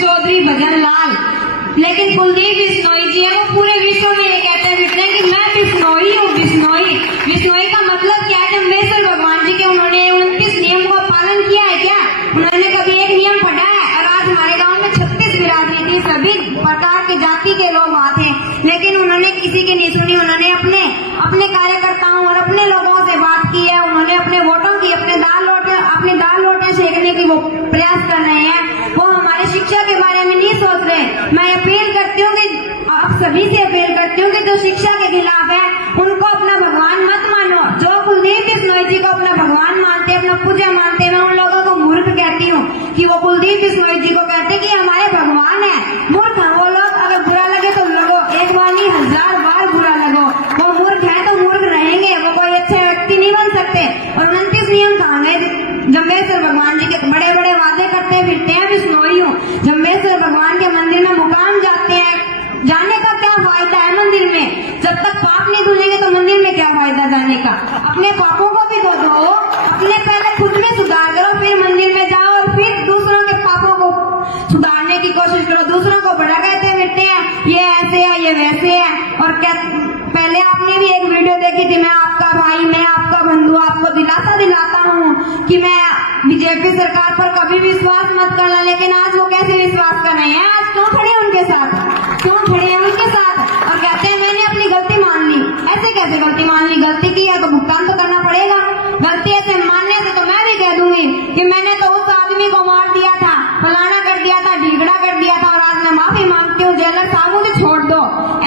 चौधरी भजन लाल, लेकिन कुलदीप बिश्नोई जी है वो पूरे विश्व में ये कहते फिरते हैं कि मैं बिश्नोई हूँ। बिश्नोई बिश्नोई का मतलब क्या है? जम्बेश्वर भगवान जी के उन्होंने 29 नियम का पालन किया है क्या? उन्होंने कभी एक नियम पढ़ा है? और आज हमारे गांव में 36 बिरादरी थी, सभी प्रकार के जाति के लोग वहाँ थे, लेकिन उन्होंने किसी की नहीं सुनी। उन्होंने अपने कार्यकर्ताओं और अपने लोगों से बात की है। उन्होंने अपने वोटों की अपनी दाल रोटियां सेकने की वो प्रयास कर रहे हैं। वो हमारे शिक्षा के बारे में नहीं सोच रहे। मैं अपील करती हूँ कि आप सभी से अपील करती हूँ कि जो शिक्षा के खिलाफ है उनको अपना भगवान मत मानो। जो कुलदीप बिश्नोई जी को अपना भगवान मानते, अपना पूजा मानते हैं, मैं उन लोगों को मूर्ख कहती हूँ कि वो कुलदीप बिश्नोई जी को कहते कि हमारे भगवान है। मूर्ख है वो लोग। अगर बुरा लगे तो लगो, एक बार नहीं 1000 बार बुरा लगो। वो मूर्ख है तो मूर्ख रहेंगे, वो कोई अच्छे व्यक्ति नहीं बन सकते। और 29 नियम कहाँ गए? जम्बेश्वर भगवान जी के बड़े बड़े वादे करते फिरते हैं बिश्नोई हूँ। जम्बेश्वर भगवान के मंदिर में मुकाम जाते हैं, जाने का क्या फायदा है मंदिर में? जब तक पाप नहीं धुलेंगे तो मंदिर में क्या फायदा जाने का? अपने पापों को भी धो दो, अपने पहले खुद में सुधार करो, फिर मंदिर में जाओ और फिर दूसरों के पापों को सुधारने की कोशिश करो। दूसरों को बड़ा कहते फिरते हैं ये ऐसे है ये वैसे है। और क्या पहले आपने भी एक वीडियो देखी थी, मैं आपका भाई, मैं आपका बंधु, आपको दिलासा दिलाता हूँ कि मैं बीजेपी सरकार पर कभी विश्वास मत करना। लेकिन आज वो कैसे विश्वास कर रहे हैं? आज क्यों खड़े हैं उनके साथ? क्यों खड़े हैं उनके साथ? और कहते हैं मैंने अपनी गलती मान ली। ऐसे कैसे गलती मान ली? गलती की है तो भुगतान तो करना पड़ेगा। गलती ऐसे मानने से तो मैं भी कह दूंगी कि मैंने तो उस आदमी को मार दिया था, फलाना कर दिया था, ढीगड़ा कर दिया था, और आज मैं माफी मांगती हूँ, जेलर साहब मुझे छोड़ दो।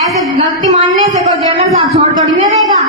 ऐसे गलती मानने से कोई जेलर साहब छोड़ थोड़ी नहीं देगा।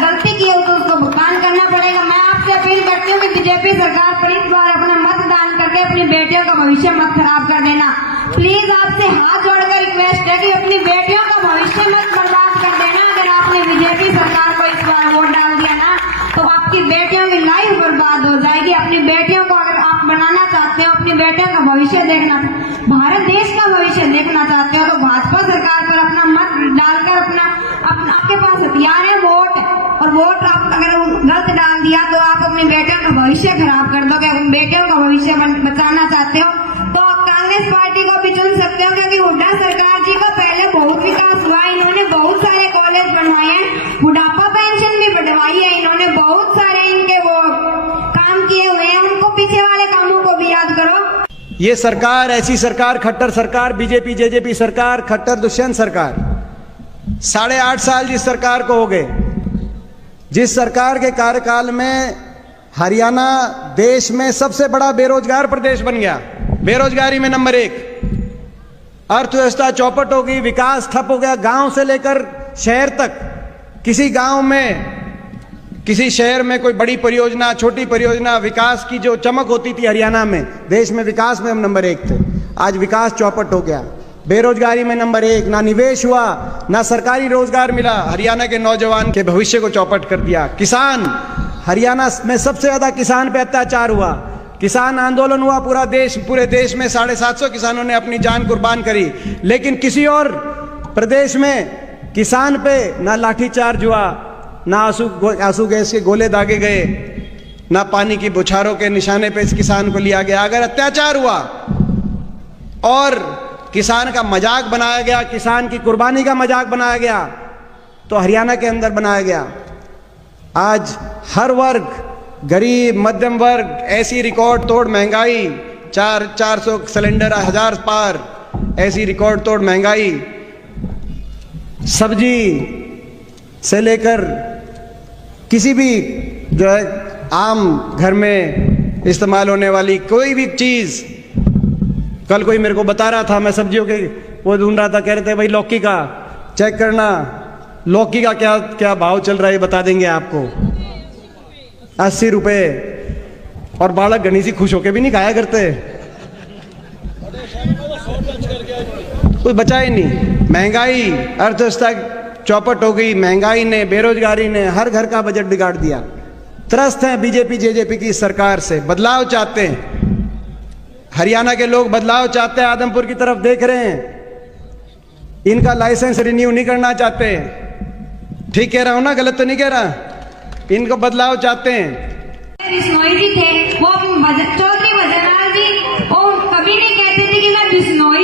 गलती की है तो उसको भुगतान करना पड़ेगा। मैं आपसे अपील करती हूँ कि बीजेपी सरकार पर इस बार अपना मतदान करके अपनी बेटियों का भविष्य मत खराब कर देना। प्लीज आपसे हाथ जोड़कर रिक्वेस्ट है कि अपनी बेटियों का भविष्य मत बर्बाद कर देना। अगर आपने बीजेपी सरकार को इस बार वोट डाल दिया ना तो आपकी बेटियों की लाइफ बर्बाद हो जाएगी। अपनी बेटियों को अगर आप बनाना चाहते हो, अपनी बेटियों का भविष्य देखना, भारत देश का भविष्य देखना चाहते हो तो भाजपा सरकार पर अपना मत डालकर अपना आपके पास हथियार है वोट, और वोट आप अगर गलत डाल दिया तो आप अपनी बेटियों का भविष्य खराब कर दोगे। बेटियों का भविष्य बचाना चाहते हो तो आप कांग्रेस पार्टी को भी चुन सकते हो, क्योंकि हुड्डा सरकार जी को पहले बहुत विकास हुआ। इन्होंने बहुत सारे कॉलेज बनवाए हैं, बुढ़ापा पेंशन भी बढ़वाई है, इन्होंने बहुत सारे इनके वो काम किए हुए हैं। उनको पीछे वाले कामों को भी याद करो। ये सरकार, ऐसी सरकार, खट्टर सरकार, बीजेपी जेजेपी सरकार, खट्टर दुष्यंत सरकार, 8.5 साल जिस सरकार को हो गए, जिस सरकार के कार्यकाल में हरियाणा देश में सबसे बड़ा बेरोजगार प्रदेश बन गया, बेरोजगारी में नंबर 1, अर्थव्यवस्था चौपट हो गई, विकास ठप हो गया, गांव से लेकर शहर तक। किसी गांव में, किसी शहर में कोई बड़ी परियोजना, छोटी परियोजना, विकास की जो चमक होती थी हरियाणा में, देश में विकास में हम नंबर 1 थे। आज विकास चौपट हो गया, बेरोजगारी में नंबर 1, ना निवेश हुआ, ना सरकारी रोजगार मिला, हरियाणा के नौजवान के भविष्य को चौपट कर दिया। किसान, हरियाणा में सबसे ज्यादा किसान पे अत्याचार हुआ, किसान आंदोलन हुआ, पूरे देश में 750 किसानों ने अपनी जान कुर्बान करी। लेकिन किसी और प्रदेश में किसान पे ना लाठीचार्ज हुआ, ना आंसू गैस के गोले दागे गए, ना पानी की बौछारों के निशाने पे इस किसान को लिया गया। अगर अत्याचार हुआ और किसान का मजाक बनाया गया, किसान की कुर्बानी का मजाक बनाया गया, तो हरियाणा के अंदर बनाया गया। आज हर वर्ग, गरीब, मध्यम वर्ग, ऐसी रिकॉर्ड तोड़ महंगाई, 400 सिलेंडर 1000 पार, ऐसी रिकॉर्ड तोड़ महंगाई, सब्जी से लेकर किसी भी जो है आम घर में इस्तेमाल होने वाली कोई भी चीज। कल कोई मेरे को बता रहा था, मैं सब्जियों के वो ढूंढ रहा था, कह रहे थे भाई लौकी का चेक करना, लौकी का क्या क्या भाव चल रहा है बता देंगे आपको, 80 रुपए। और बालक घनी सी खुश होके भी नहीं खाया करते, कुछ बचा ही नहीं। महंगाई, अर्थव्यवस्था चौपट हो गई, महंगाई ने, बेरोजगारी ने हर घर का बजट बिगाड़ दिया। त्रस्त हैं बीजेपी जेजेपी की सरकार से, बदलाव चाहते हैं। हरियाणा के लोग बदलाव चाहते हैं, आदमपुर की तरफ देख रहे हैं, इनका लाइसेंस रिन्यू नहीं करना चाहते। ठीक कह रहा हूं ना, गलत तो नहीं कह रहा? इनको बदलाव चाहते हैं। बिश्नोई जी थे, वो चौधरी भजन लाल जी, वो कभी नहीं कहते थे कि मैं बिश्नोई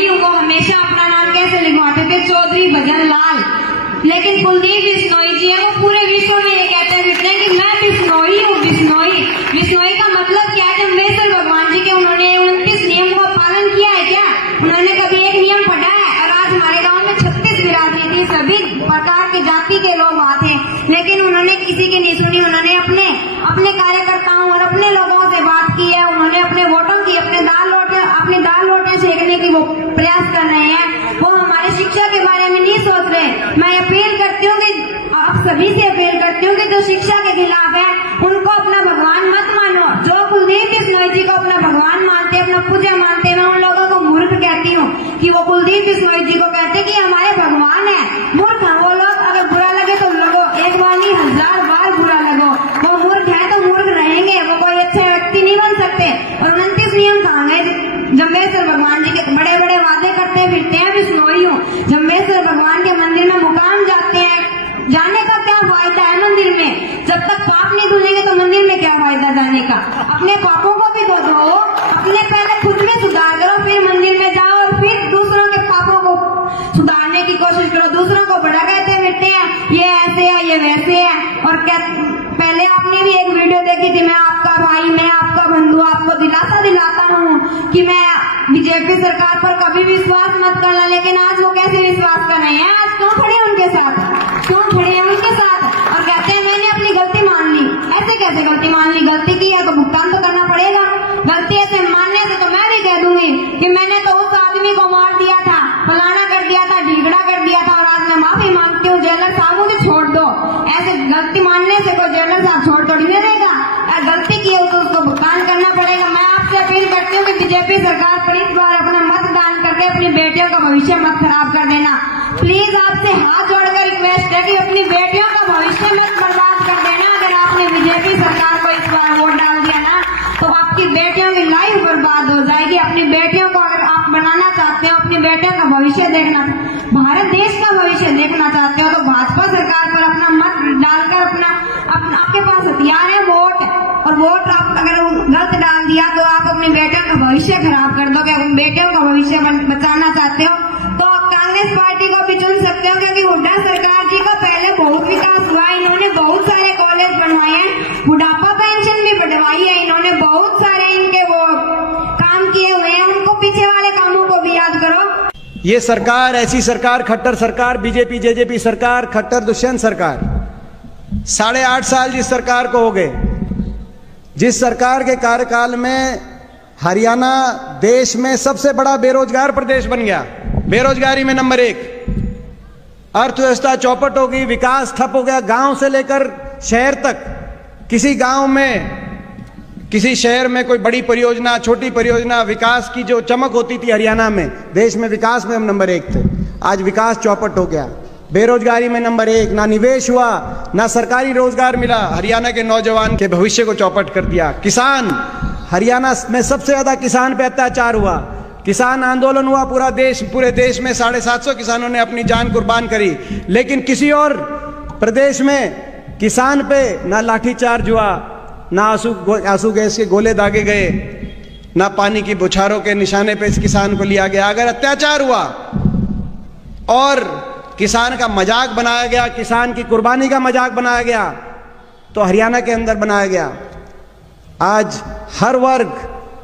कुलदीप बिश्नोई जी है वो पूरे विश्व में ये कहते फिरते हैं कि मैं बिश्नोई हूँ, बिश्नोई। बिश्नोई का मतलब क्या है? जम्बेश्वर भगवान जी के उन्होंने 29 नियम का पालन किया है क्या? उन्होंने कभी एक नियम पढ़ा है? और आज हमारे गांव में 36 बिरादरी थी, सभी प्रकार की जाति के लोग आते हैं, लेकिन उन्होंने किसी की नहीं सुनी। उन्होंने अपने कार्यकर्ताओं और अपने लोगों से बात की है। उन्होंने अपने वोटों की अपनी दाल रोटियां सेकने की वो प्रयास कर रहे हैं। वो हमारे शिक्षा के बारे में नहीं सोच रहे। मैं अपील करती हूँ कि आप सभी से अपील करती हूँ कि जो शिक्षा के खिलाफ है उनको अपना भगवान मत मानो। जो कुलदीप बिश्नोई जी को अपना भगवान मानते हैं, अपना पूजा मानते हैं, मैं उन लोगों को मूर्ख कहती हूँ कि वो कुलदीप बिश्नोई जी को कहते कि हमारे भगवान है। मूर्ख है वो लोग। अगर बुरा लगे तो लगो, एक बार नहीं 1000 बार बुरा लगो। वो मूर्ख है तो मूर्ख रहेंगे, वो कोई अच्छे व्यक्ति नहीं बन सकते। और 29 नियम कहाँ गए? जम्बेश्वर भगवान जी के बड़े बड़े वादे करते फिरते हैं बिश्नोई हूँ। जम्बेश्वर भगवान के मंदिर में मुकाम जाते हैं, जाने का क्या फायदा है मंदिर में? जब तक पाप नहीं धुलेंगे तो मंदिर में क्या फायदा जाने का? अपने पापों को भी धो दो, अपने पहले खुद में सुधार करो, फिर मंदिर में जाओ और फिर दूसरों के पापों को सुधारने की कोशिश करो। दूसरों को बड़ा कहते फिरते हैं, ये ऐसे है, ये वैसे है। और क्या पहले आपने भी एक वीडियो देखी थी, मैं आपका भाई, मैं आपका बंधु, आपको दिलासा दिलाता हूँ कि मैं बीजेपी सरकार पर कभी विश्वास मत करना। लेकिन आज वो कैसे विश्वास कर रहे हैं? आज क्यों खड़े उनके साथ? क्यों खड़े हैं उनके साथ? और कहते हैं मैंने अपनी गलती मान ली। ऐसे कैसे गलती मान ली? गलती की है तो भुगतान तो करना पड़ेगा। गलती ऐसे मानने से तो मैं भी कह दूंगी कि मैंने तो उस आदमी को मार दिया था, फलाना कर दिया था, ढीगड़ा कर दिया था, और आज मैं माफी मांगती हूँ, जेलर साहब मुझे छोड़ दो। ऐसे गलती मानने से कोई जेलर साहब छोड़ तो नहीं देगा। गलती की है तो उसको भुगतान करना पड़ेगा। मैं आपसे अपील करती हूँ कि बीजेपी सरकार पर इस बार अपना मतदान करके अपनी बेटियों का भविष्य मत खराब कर देना। प्लीज आपसे हाथ जोड़कर रिक्वेस्ट है कि अपनी बेटियों का भविष्य मत बर्बाद कर देना। अगर आपने बीजेपी सरकार को इस बार वोट डाल दिया ना तो आपकी बेटियों की लाइफ बर्बाद हो जाएगी। अपनी बेटियों को अगर आप बनाना चाहते हो, अपनी बेटियों का भविष्य देखना, भारत देश का भविष्य देखना चाहते हो तो भाजपा सरकार पर अपना मत डालकर आपके पास हथियार है वोट, और वोट आप अगर गलत डाल दिया तो आप अपनी बेटियों का भविष्य खराब कर दोगे। अगर बेटियों का भविष्य बचाना चाहते हो तो आप कांग्रेस पार्टी को भी चुन सकते हो, क्योंकि हुड्डा सरकार जी का पहले बहुत विकास हुआ। इन्होंने बहुत सारे कॉलेज बनवाए हैं, बुढ़ापा पेंशन भी बढ़वाई है, इन्होंने बहुत सारे इनके वो काम किए हुए हैं। उनको पीछे वाले कामों को भी याद करो। ये सरकार, ऐसी सरकार, खट्टर सरकार, बीजेपी जेजेपी सरकार, खट्टर दुष्यंत सरकार, 8.5 साल जिस सरकार को हो गए, जिस सरकार के कार्यकाल में हरियाणा देश में सबसे बड़ा बेरोजगार प्रदेश बन गया, बेरोजगारी में नंबर 1, अर्थव्यवस्था चौपट हो गई, विकास ठप हो गया, गांव से लेकर शहर तक। किसी गांव में, किसी शहर में कोई बड़ी परियोजना, छोटी परियोजना, विकास की जो चमक होती थी हरियाणा में, देश में विकास में हम नंबर 1 थे। आज विकास चौपट हो गया, बेरोजगारी में नंबर 1, ना निवेश हुआ, ना सरकारी रोजगार मिला, हरियाणा के नौजवान के भविष्य को चौपट कर दिया। किसान, हरियाणा में सबसे ज्यादा किसान पे अत्याचार हुआ, किसान आंदोलन हुआ, पूरे देश में 750 किसानों ने अपनी जान कुर्बान करी। लेकिन किसी और प्रदेश में किसान पे ना लाठीचार्ज हुआ, ना आंसू गैस के गोले दागे गए, ना पानी की बौछारों के निशाने पे इस किसान को लिया गया। अगर अत्याचार हुआ और किसान का मजाक बनाया गया, किसान की कुर्बानी का मजाक बनाया गया, तो हरियाणा के अंदर बनाया गया। आज हर वर्ग,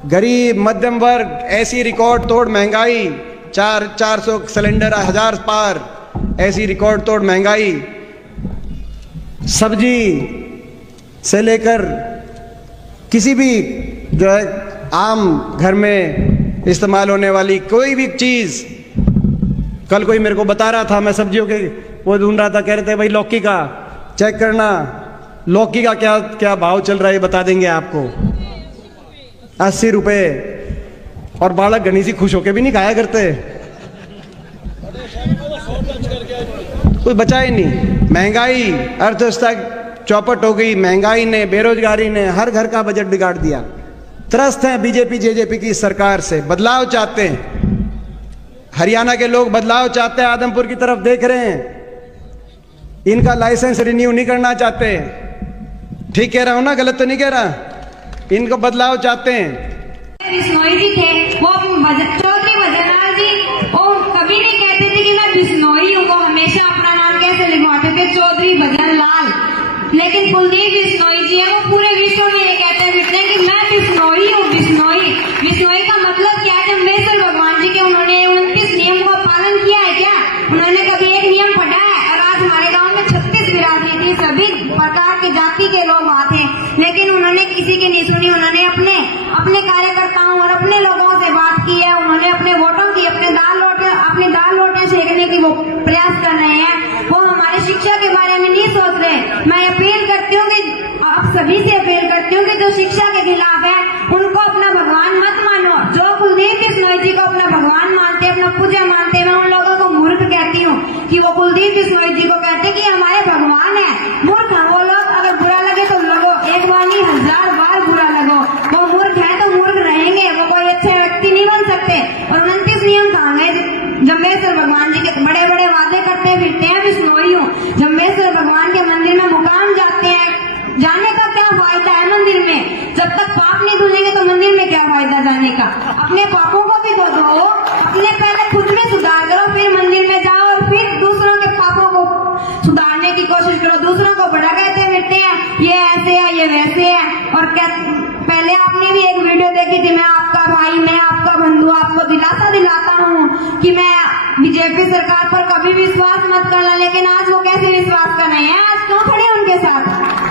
गरीब, मध्यम वर्ग, ऐसी रिकॉर्ड तोड़ महंगाई, 400 सिलेंडर 1000 पार, ऐसी रिकॉर्ड तोड़ महंगाई, सब्जी से लेकर किसी भी जो है आम घर में इस्तेमाल होने वाली कोई भी चीज। कल कोई मेरे को बता रहा था, मैं सब्जियों के वो ढूंढ रहा था, कह रहे थे भाई लौकी का चेक करना, लौकी का क्या क्या भाव चल रहा है बता देंगे आपको, 80 रुपए। और बालक घनी सी खुश होके भी नहीं खाया करते, कुछ बचा ही नहीं। महंगाई, अर्थव्यवस्था चौपट हो गई, महंगाई ने, बेरोजगारी ने हर घर का बजट बिगाड़ दिया। त्रस्त हैं बीजेपी जेजेपी की सरकार से, बदलाव चाहते हैं। हरियाणा के लोग बदलाव चाहते हैं, आदमपुर की तरफ देख रहे हैं, इनका लाइसेंस रिन्यू नहीं करना चाहते। ठीक कह रहा हूं ना, गलत तो नहीं कह रहा? इनको बदलाव चाहते हैं। बिश्नोई जी थे, वो चौधरी भजनलाल जी, वो कभी नहीं कहते थे कि मैं बिश्नोई हूँ, वो हमेशा अपना नाम कैसे लिखवाते थे? चौधरी भजन लाल, लेकिन कुलदीप बिश्नोई जी है वो पूरे विश्व में ये कहते फिरते हैं कि मैं बिश्नोई हूँ। बिश्नोई बिश्नोई का मतलब क्या है? जम्बेश्वर भगवान जी के उन्होंने 29 नियम का पालन किया है क्या? उन्होंने कभी एक नियम पढ़ा है? और आज हमारे गांव में 36 बिरादरी थी, सभी प्रकार के जाति के लोग आते हैं, लेकिन उन्होंने किसी की नहीं सुनी। उन्होंने अपने कार्यकर्ताओं और अपने लोगों से बात की है। उन्होंने अपने वोटों की अपनी दाल रोटी सेकने की वो प्रयास कर रहे हैं। वो हमारे शिक्षा के बारे में नहीं सोच रहे। मैं अपील करती हूँ कि आप सभी से अपील करती हूँ कि जो शिक्षा के खिलाफ है उनको अपना भगवान मत मानो। जो कुलदीप बिश्नोई जी को अपना भगवान मानते, अपना पूजा मानते हैं, मैं उन लोगों को मूर्ख कहती हूँ कि वो कुलदीप बिश्नोई जी को कहते हैं कि हमारे भगवान है। मूर्ख है वो लोग। अगर बुरा लगे तो लगो, एक बार नहीं 1000 बार बुरा लगो। वो मूर्ख है तो मूर्ख रहेंगे, वो कोई अच्छे व्यक्ति नहीं बन सकते। और 29 नियम कहाँ गए? जम्बेश्वर भगवान जी के बड़े बड़े वादे करते फिरते हैं बिश्नोई हूँ। जम्बेश्वर भगवान के मंदिर में मुकाम जाते हैं, जाने का क्या फायदा है मंदिर में? जब तक पाप नहीं धुलेंगे तो मंदिर में क्या फायदा जाने का? अपने पापों को भी धो, अपने पहले खुद में सुधार करो, फिर मंदिर में जाओ और फिर दूसरों के पापों को सुधारने की कोशिश करो। दूसरों को बड़ा कहते फिरते हैं, ये ऐसे है, ये वैसे है। और पहले आपने भी एक वीडियो देखी थी, मैं आपका भाई, मैं आपका बंधु, आपको दिलासा दिलाता हूँ कि मैं बीजेपी सरकार पर कभी विश्वास मत करना। लेकिन आज वो कैसे विश्वास कर रहे हैं? आज क्यों खड़े हैं उनके साथ?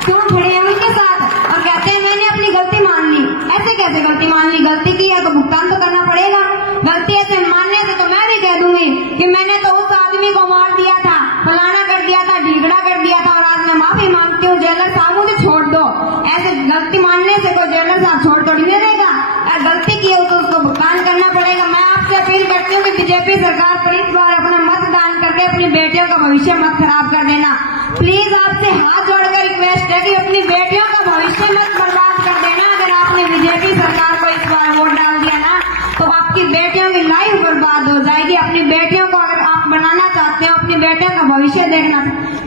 क्यों खड़े हैं उनके साथ? और कहते हैं मैंने अपनी गलती मान ली। ऐसे कैसे गलती मान ली? गलती की है तो भुगतान तो करना पड़ेगा। गलती ऐसे मानने से तो मैं भी कह दूंगी कि मैंने तो उस आदमी को मार दिया था, फलाना कर दिया था, ढीगड़ा कर दिया था, और आज मैं माफी मांगती हूँ, जेलर साहब मुझे छोड़ दो। ऐसे गलती मानने से कोई जेलर साहब छोड़ तो नहीं देगा। अगर गलती की है तो उसको भुगतान करना पड़ेगा। मैं आपसे अपील करती हूँ कि बीजेपी सरकार पर इस बार अपना मतदान करके अपनी बेटियों का भविष्य मत खराब कर देना। प्लीज आपसे हाथ जोड़कर रिक्वेस्ट है कि अपनी बेटियों का भविष्य मत बर्बाद कर देना। अगर आपने बीजेपी सरकार को इस बार वोट डाल दिया ना तो आपकी बेटियों की लाइफ बर्बाद हो जाएगी। अपनी बेटियों को अगर आप बनाना चाहते हो, अपनी बेटियों का भविष्य देखना,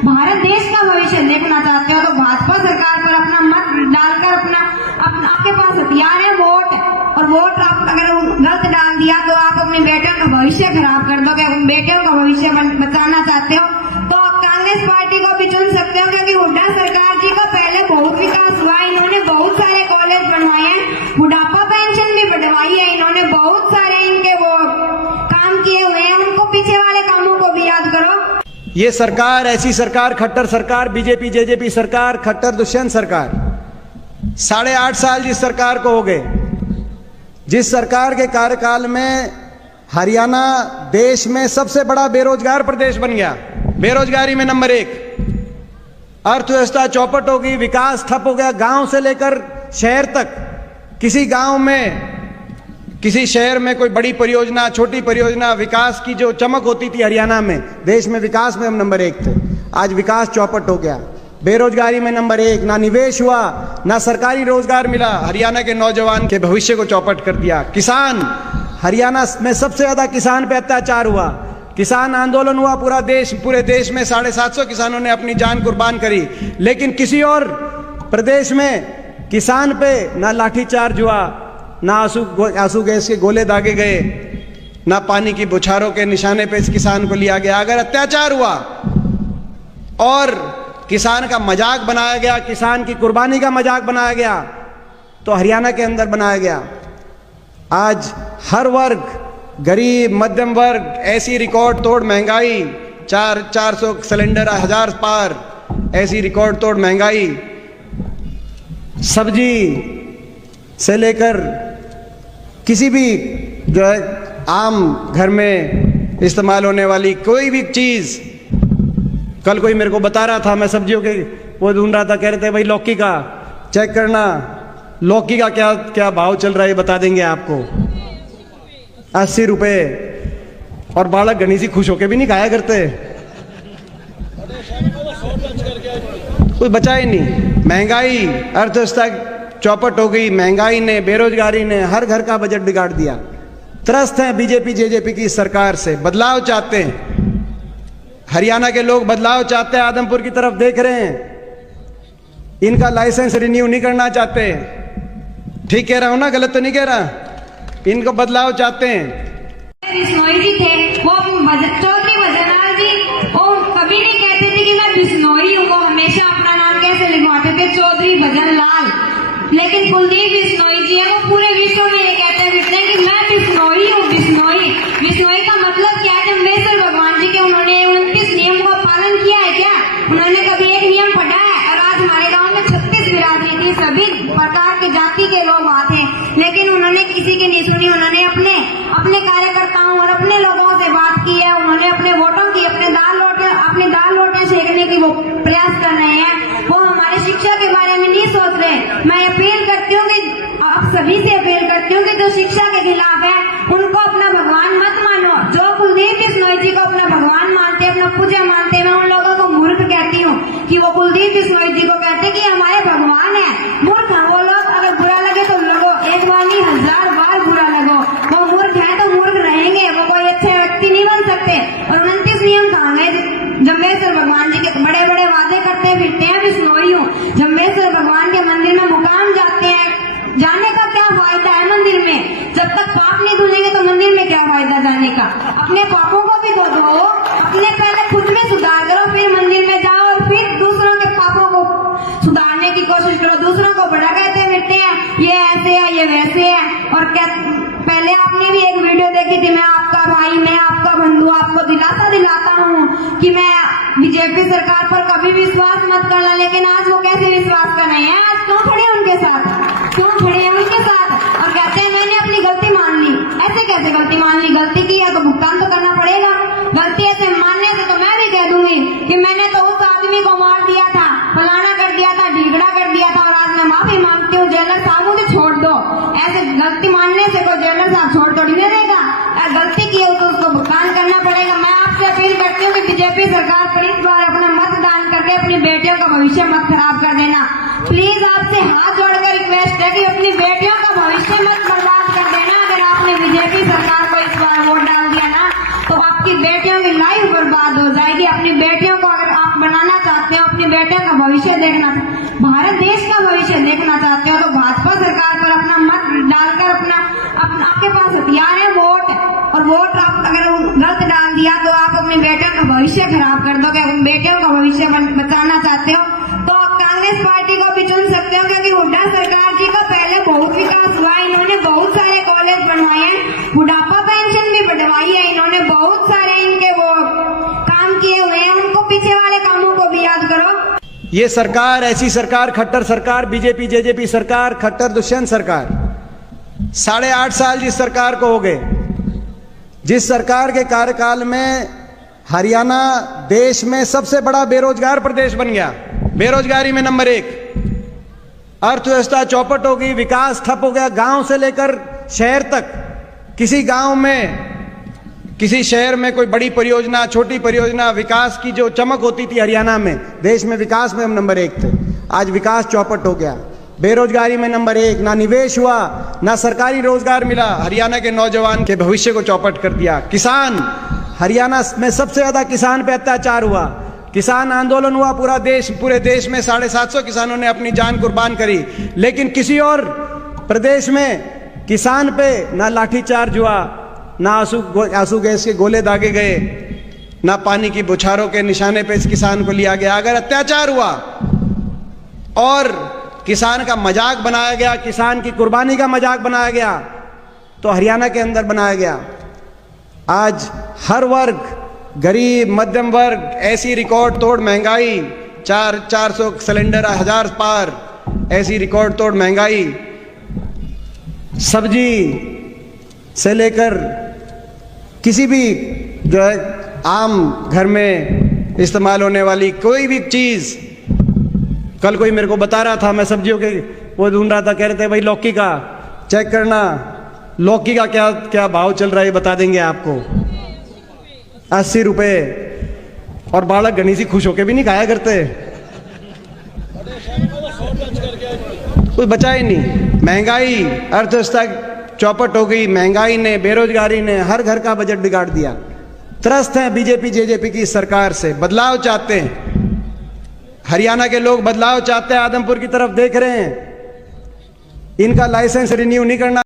भारत देश का भविष्य देखना चाहते हो तो भाजपा सरकार पर अपना मत डालकर अपना आपके पास हथियार है वोट, और वोट आप अगर गलत डाल दिया तो आप अपनी बेटियों का भविष्य खराब कर दोगे। बेटियों का भविष्य बचाना चाहते हो तो आप कांग्रेस पार्टी को भी चुन सकते हो, क्योंकि हुड्डा सरकार जी का पहले बहुत विकास हुआ। इन्होंने बहुत सारे कॉलेज बनवाए हैं, बुढ़ापा पेंशन भी बढ़वाई है, इन्होंने बहुत सारे इनके वो काम किए हुए हैं। उनको पीछे वाले कामों को भी याद करो। ये सरकार, ऐसी सरकार, खट्टर सरकार, बीजेपी जेजेपी सरकार, खट्टर दुष्यंत सरकार, 8.5 साल जिस सरकार को हो गए, जिस सरकार के कार्यकाल में हरियाणा देश में सबसे बड़ा बेरोजगार प्रदेश बन गया, बेरोजगारी में नंबर 1, अर्थव्यवस्था चौपट हो गई, विकास ठप हो गया। गांव से लेकर शहर तक, किसी गांव में, किसी शहर में कोई बड़ी परियोजना, छोटी परियोजना, विकास की जो चमक होती थी हरियाणा में, देश में विकास में हम नंबर 1 थे। आज विकास चौपट हो गया, बेरोजगारी में नंबर 1, ना निवेश हुआ, ना सरकारी रोजगार मिला, हरियाणा के नौजवान के भविष्य को चौपट कर दिया। किसान, हरियाणा में सबसे ज्यादा किसान पे अत्याचार हुआ, किसान आंदोलन हुआ, पूरे देश में 750 किसानों ने अपनी जान कुर्बान करी। लेकिन किसी और प्रदेश में किसान पे ना लाठीचार्ज हुआ, ना आंसू गैस के गोले दागे गए, ना पानी की बौछारों के निशाने पे इस किसान को लिया गया। अगर अत्याचार हुआ और किसान का मजाक बनाया गया, किसान की कुर्बानी का मजाक बनाया गया, तो हरियाणा के अंदर बनाया गया। आज हर वर्ग, गरीब, मध्यम वर्ग, ऐसी रिकॉर्ड तोड़ महंगाई, 400 सिलेंडर 1000 पार, ऐसी रिकॉर्ड तोड़ महंगाई, सब्जी से लेकर किसी भी जो है आम घर में इस्तेमाल होने वाली कोई भी चीज। कल कोई मेरे को बता रहा था, मैं सब्जियों के वो ढूंढ रहा था, कह रहे थे भाई लौकी का चेक करना, लौकी का क्या क्या भाव चल रहा है बता देंगे आपको, 80 रुपए। और बालक घनी सी खुश होके भी नहीं खाया करते, कोई बचा ही नहीं। महंगाई, अर्थव्यवस्था चौपट हो गई, महंगाई ने, बेरोजगारी ने हर घर का बजट बिगाड़ दिया। त्रस्त हैं बीजेपी जेजेपी की सरकार से, बदलाव चाहते हैं। हरियाणा के लोग बदलाव चाहते हैं, आदमपुर की तरफ देख रहे हैं, इनका लाइसेंस रिन्यू नहीं करना चाहते। ठीक कह रहा हूं ना, गलत तो नहीं कह रहा? इनको बदलाव चाहते हैं। बिश्नोई जी थे, वो चौधरी भजनलाल जी, वो कभी नहीं कहते थे कि कि मैं बिश्नोई हूँ, वो हमेशा अपना नाम कैसे लिखवाते थे, चौधरी भजन लाल। लेकिन कुलदीप बिश्नोई जी है, वो पूरे विश्व में ये कहते फिरते हैं कि मैं बिश्नोई हूँ, बिश्नोई। बिश्नोई का मतलब क्या है? जम्बेश्वर भगवान जी के उन्होंने 29 नियम का पालन किया है क्या? उन्होंने कभी एक नियम पढ़ा है? और आज हमारे गांव में 36 बिरादरी थी, सभी प्रकार की जाति के लोग आते हैं, लेकिन उन्होंने किसी की नहीं सुनी। उन्होंने अपने कार्यकर्ताओं और अपने लोगों से बात की है। उन्होंने अपने वोटों की अपनी दाल रोटी सेकने की वो प्रयास कर रहे हैं। वो हमारी शिक्षा के बारे में नहीं सोच रहे। मैं अपील करती हूँ कि आप सभी से अपील करती हूँ कि जो शिक्षा के खिलाफ है उनको अपना भगवान मत मानो। जो कुलदीप बिश्नोई जी को अपना भगवान मानते हैं, अपना पूजा मानते हैं, मैं उन लोगों को मूर्ख कहती हूँ कि वो कुलदीप बिश्नोई जी को कहते हैं कि हमारे भगवान है। मूर्ख है वो लोग। अगर बुरा लगे तो लगो, एक बार नहीं 1000 बार बुरा लगो। वो मूर्ख है तो मूर्ख रहेंगे, वो कोई अच्छे व्यक्ति नहीं बन सकते। और 29 नियम कहाँ गए? जम्बेश्वर भगवान जी के बड़े बड़े वादे करते फिरते हैं, बिश्नोई हूँ। जम्बेश्वर भगवान के मंदिर में मुकाम जाते हैं, जाने का क्या फायदा है मंदिर में? जब तक पाप नहीं धुलेंगे तो मंदिर में क्या फायदा जाने का? अपने पापों को भी धो दो, अपने पहले खुद में सुधार करो, फिर मंदिर में जाओ और फिर दूसरों के पापों को सुधारने की कोशिश करो। दूसरों को बड़ा कहते फिरते हैं, ये ऐसे है, ये वैसे है। और क्या पहले आपने भी एक वीडियो देखी थी, मैं आपका भाई, मैं आपका बंधु, आपको दिलासा दिलाता हूँ कि मैं बीजेपी सरकार पर कभी विश्वास मत करना। लेकिन आज वो कैसे विश्वास कर रहे हैं? आज क्यों खड़े उनके साथ? क्यों खड़े हैं उनके साथ? और कहते हैं मैंने अपनी गलती मान ली। ऐसे कैसे गलती मान ली? गलती की है तो भुगतान तो करना पड़ेगा। गलती ऐसे मानने से तो मैं भी कह दूंगी कि मैंने तो उस आदमी को मार दिया था, फलाना कर दिया था, ढीगड़ा कर दिया था, और आज मैं माफी मांगती हूँ, जेलर साहब मुझे छोड़ दो। ऐसे गलती मानने से कोई जेलर साहब छोड़ तो नहीं देगा। गलती की है तो उसको भुगतान करना पड़ेगा। मैं आपसे अपील करती हूँ कि बीजेपी सरकार पर इस बार अपना मतदान करके अपनी बेटियों का भविष्य मत खराब कर देना। प्लीज आपसे हाथ जोड़कर रिक्वेस्ट है कि अपनी बेटियों का भविष्य मत बर्बाद कर देना। अगर आपने बीजेपी सरकार को इस बार वोट डाल दिया ना तो आपकी बेटियों की लाइफ बर्बाद हो जाएगी। अपनी बेटियों को अगर आप बनाना चाहते हो, अपनी बेटियों का भविष्य देखना, भारत देश का भविष्य देखना चाहते हो तो भाजपा सरकार पर अपना मत डालकर आपके पास हथियार है वोट, और वोट आप अगर गलत डाल दिया तो आप अपनी बेटियों का भविष्य खराब कर दोगे। बेटियों का भविष्य बचाना चाहते हो तो आप कांग्रेस पार्टी को भी चुन सकते हो, क्योंकि हुड्डा सरकार जी का पहले बहुत विकास हुआ है। इन्होंने बहुत सारे कॉलेज बनवाए हैं, बुढ़ापा पेंशन भी बढ़वाई है इन्होंने, बहुत सारे इनके वो काम किए हुए हैं। उनको पीछे वाले कामों को भी याद करो। ये सरकार, ऐसी सरकार, खट्टर सरकार, बीजेपी जेजेपी सरकार, खट्टर दुष्यंत सरकार, 8.5 साल जिस सरकार को हो गए, जिस सरकार के कार्यकाल में हरियाणा देश में सबसे बड़ा बेरोजगार प्रदेश बन गया, बेरोजगारी में नंबर 1, अर्थव्यवस्था चौपट हो गई, विकास ठप हो गया, गांव से लेकर शहर तक। किसी गांव में, किसी शहर में कोई बड़ी परियोजना, छोटी परियोजना, विकास की जो चमक होती थी हरियाणा में, देश में विकास में हम नंबर 1 थे। आज विकास चौपट हो गया, बेरोजगारी में नंबर 1, ना निवेश हुआ, ना सरकारी रोजगार मिला, हरियाणा के नौजवान के भविष्य को चौपट कर दिया। किसान, हरियाणा में सबसे ज्यादा किसान पे अत्याचार हुआ, किसान आंदोलन हुआ, पूरे देश में 750 किसानों ने अपनी जान कुर्बान करी। लेकिन किसी और प्रदेश में किसान पे ना लाठीचार्ज हुआ, ना आंसू गैस के गोले दागे गए, ना पानी की बौछारों के निशाने पे इस किसान को लिया गया। अगर अत्याचार हुआ और किसान का मजाक बनाया गया, किसान की कुर्बानी का मजाक बनाया गया, तो हरियाणा के अंदर बनाया गया। आज हर वर्ग, गरीब, मध्यम वर्ग, ऐसी रिकॉर्ड तोड़ महंगाई, 400 सिलेंडर 1000 पार, ऐसी रिकॉर्ड तोड़ महंगाई, सब्जी से लेकर किसी भी जो है आम घर में इस्तेमाल होने वाली कोई भी चीज। कल कोई मेरे को बता रहा था, मैं सब्जियों के वो ढूंढ रहा था, कह रहे थे भाई लौकी का चेक करना, लौकी का क्या क्या भाव चल रहा है बता देंगे आपको, 80 रुपए। और बालक घनी सी खुश होके भी नहीं खाया करते, कुछ बचा ही नहीं। महंगाई, अर्थव्यवस्था चौपट हो गई, महंगाई ने, बेरोजगारी ने हर घर का बजट बिगाड़ दिया। त्रस्त हैं बीजेपी जेजेपी की सरकार से, बदलाव चाहते हैं। हरियाणा के लोग बदलाव चाहते हैं, आदमपुर की तरफ देख रहे हैं। इनका लाइसेंस रिन्यू नहीं करना